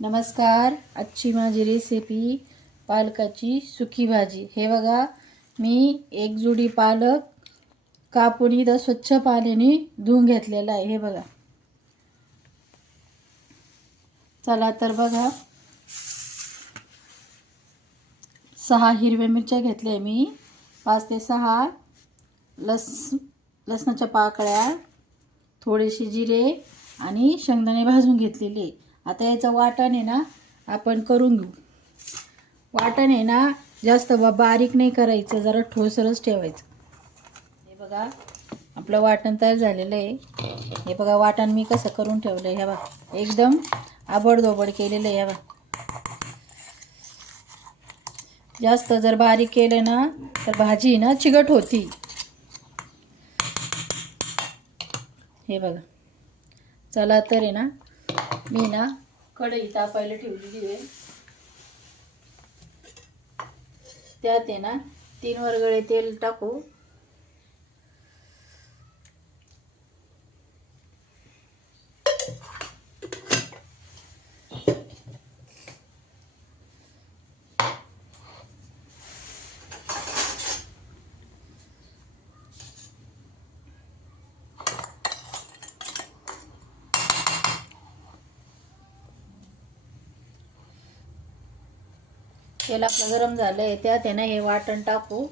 नमस्कार. आजची माझी रेसिपी पालकाची सुकी भाजी. हे बघा, मी एक जुडी पालक कापून इथं स्वच्छ पाण्याने धुवून घेतलेला आहे. हे बघा. चला तर बघा, 6 हिरव्या मिरच्या घेतल्या मी, 5 ते 6 लसणाच्या पाकळ्या, थोडेसे जिरे आणि शेंगदाणे भाजून घेतलेले. आता याचं वाटण आहे ना आपण करून घेऊ. वाटण आहे ना जास्त बारीक नाही करायचं, जरा ठोसरच ठेवायचं. हे बघा, आपलं वाटण तयार झालेलं आहे. हे बघा वाटण मी कसं करून ठेवलं आहे. हे बघा, एकदम आबडधोबड केलेलं आहे. हे बघा, जास्त जर बारीक केलं ना तर भाजी ना चिकट होती. हे बघा. चला तर आहे ना, मी ना कढई तापायला ठेवलेली आहे. त्यात आहे ना 3 वरगळे तेल टाकू. तेल आपलं गरम झालंय, त्यात आहे ना हे वाटण टाकू.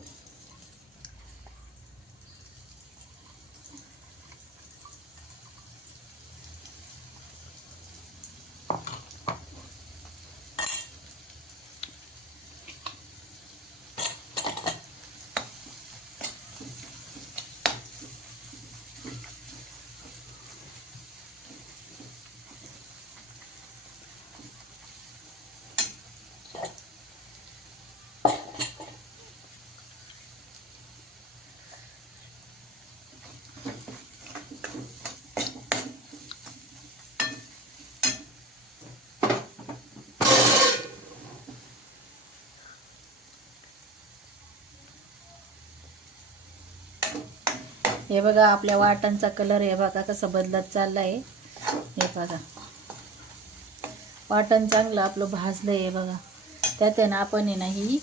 हे बघा, आपल्या वाटणचा कलर हे बघा कसा बदलत चालला आहे. हे बघा, वाटण चांगलं आपलं भाजलं आहे. बघा, त्यात आहे ना आपण आहे ना ही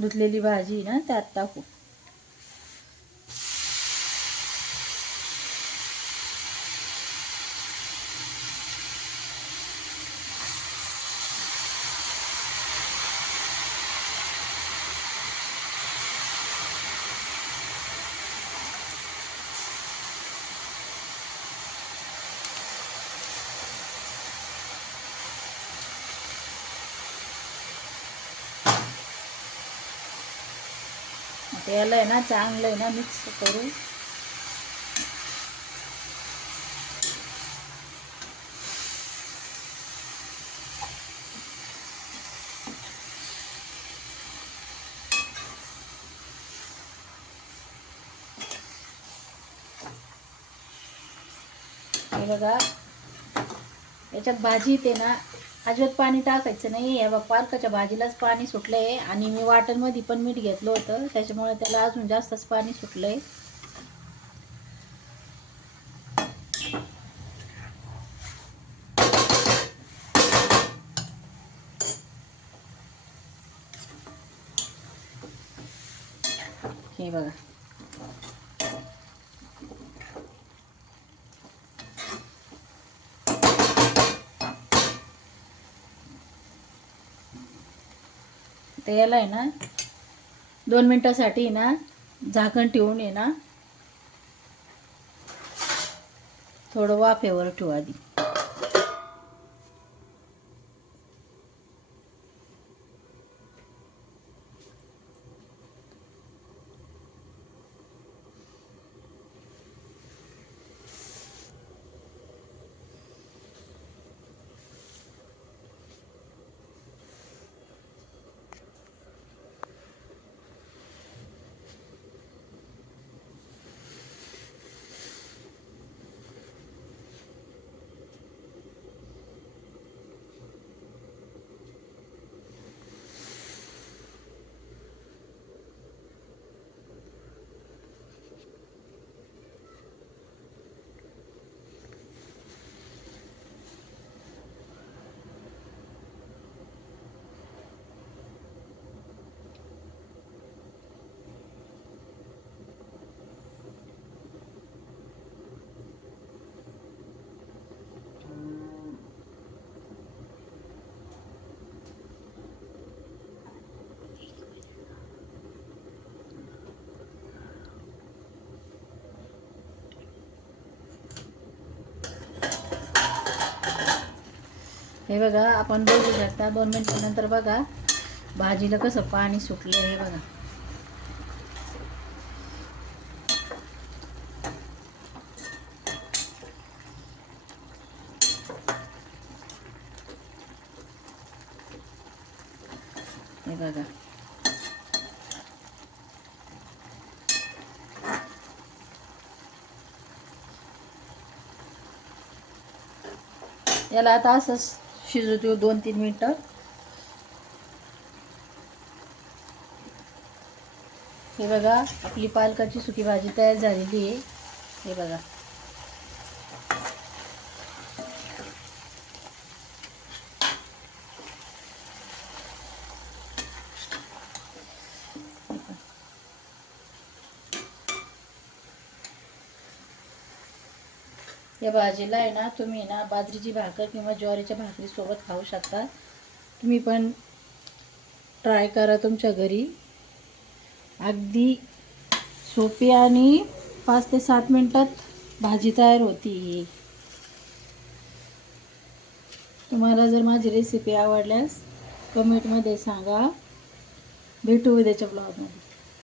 धुतलेली भाजी ना त्यात टाकू. याला आहे ना चांगलं आहे ना मिक्स करू. हे बघा, याच्यात भाजीत आहे ना अजिबात पाणी टाकायचं नाही. या बघा, पालकाच्या भाजीलाच पाणी सुटलंय आणि मी वाटणमध्ये पण मीठ घेतलं होतं, त्याच्यामुळे त्याला अजून जास्तच पाणी सुटलंय. हे बघा, तर याला आहे ना 2 मिनिटासाठी ना झाकण ठेवून आहे ना थोडं वाफेवर ठेवू आधी. हे बघा, आपण बघू शकता 2 मिनिटानंतर बघा भाजीला कसं पाणी सुटलं. हे बघा, हे बघा. याला आता असंच शिजू देऊ 2-3 मिनटं. हे बघा, आपली पालकाची सुकी भाजी तयार झालेली आहे. हे बघा, या भाजीला आहे ना तुम्ही ना बाजरीची भाकर किंवा ज्वारीच्या भाकरीसोबत खाऊ शकता. तुम्ही पण ट्राय करा तुमच्या घरी. अगदी सोपी आणि 5 ते 7 मिनिटात भाजी तयार होती. तुम्हाला जर माझी रेसिपी आवडल्यास कमेंटमध्ये सांगा. भेटू उद्याच्या ब्लॉगमध्ये.